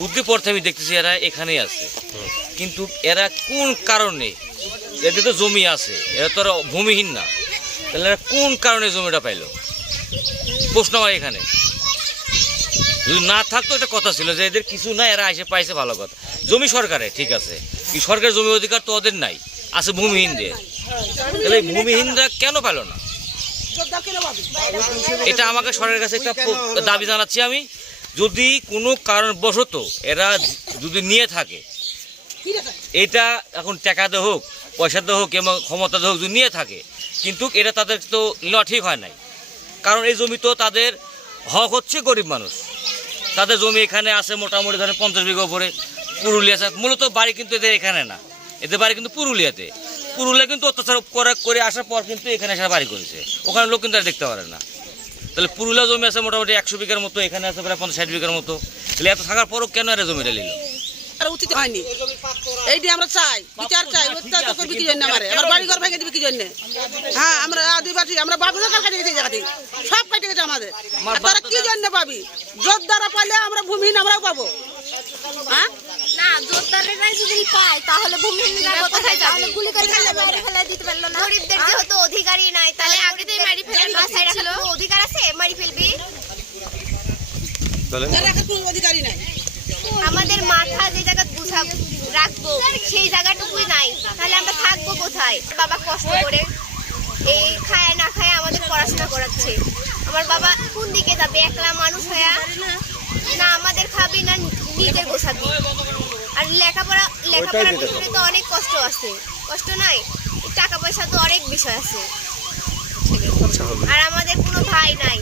বুদ্ধি পড়তে আমি দেখতেছি এরা এখানেই আছে। কিন্তু এরা কোন কারণে? এদের তো জমি আছে এরা তো ভূমিহীন না। তাহলে এরা কোন কারণে জমিটা পাইলো? প্রশ্ন আমার এখানে। যদি না থাকতো একটা কথা ছিল যে এদের কিছু না এরা এসে পাইছে ভালো কথা। জমি সরকারে ঠিক আছে। এই সরকারের জমি অধিকার তো ওদের নাই আছে ভূমিহীনদের। তাহলে ভূমিহীনরা কেন পেল না? এটা আমাকে সরকারের কাছে একটা দাবি জানাচ্ছি আমি। যদি কোনো কারণবশত এরা যদি নিয়ে থাকে, এটা এখন টাকাতে হোক, পয়সাতে হোক এবং ক্ষমতাতে হোক যদি নিয়ে থাকে, কিন্তু এটা তাদের তো নেওয়া ঠিক হয় নাই। কারণ এই জমি তো তাদের হক হচ্ছে গরিব মানুষ। তাদের জমি এখানে আছে মোটামুটি ধরেন পঞ্চাশ বিঘা উপরে, পুরুলিয়া আছে। মূলত বাড়ি কিন্তু এদের এখানে না। এদের বাড়ি কিন্তু পুরুলিয়াতে। পুরুলিয়া কিন্তু অত্যাচার করে করে আসার পর কিন্তু এখানে এসে বাড়ি করেছে। ওখানে লোক কিন্তু আর দেখতে পারে না। তাহলে পুরুলিয়া জমি আছে মোটামুটি একশো বিঘার মতো এখানে আছে প্রায় পঞ্চাশ ষাট বিঘার মতো। তাহলে এত থাকার পরও কেন এরা জমিটা নিল? আর উচিত হয়নি। এইটি আমরা চাই বিচার চাই অত্যাচার করবি কি জন্য আমারে। আমার বাড়ি ঘর ভেঙে দিবি কি জন্য। হ্যাঁ আমরা আদিবাসী আমরা কাটে গেছে জায়গাতে সব কেটে গেছে আমাদের। তারা কি জন্য পাবি? জোর দ্বারা পাইলে আমরা ভূমিহীন আমরাও পাবো। হ্যাঁ? না জোরদারেরাই যদি পায় তাহলে ভূমিহীনরা তাহলে গুলি করে ফেলে দিতে পারল না। গরিবদের যেহেতু অধিকারই নাই তাহলে আগে তো মারি রাখার কোনো অধিকার আছে? মারি ফেলবি। তারা এখন কোনো অধিকারই নাই। আমাদের মাথা যে জায়গা রাখব সেই জায়গাটুকুই নাই। তাহলে আমরা থাকব কোথায়? বাবা কষ্ট করে এই খায় না খায় আমাদের পড়াশোনা করাচ্ছে। আমার বাবা কোন দিকে যাবে? একলা মানুষ হয়ে? না আমাদের খাবি না নিজের গোছাবি। আর লেখাপড়া লেখাপড়ার পিছনে তো অনেক কষ্ট আছে। কষ্ট নাই? টাকা পয়সা তো অনেক বিষয় আছে। আর আমাদের কোনো ভাই নাই।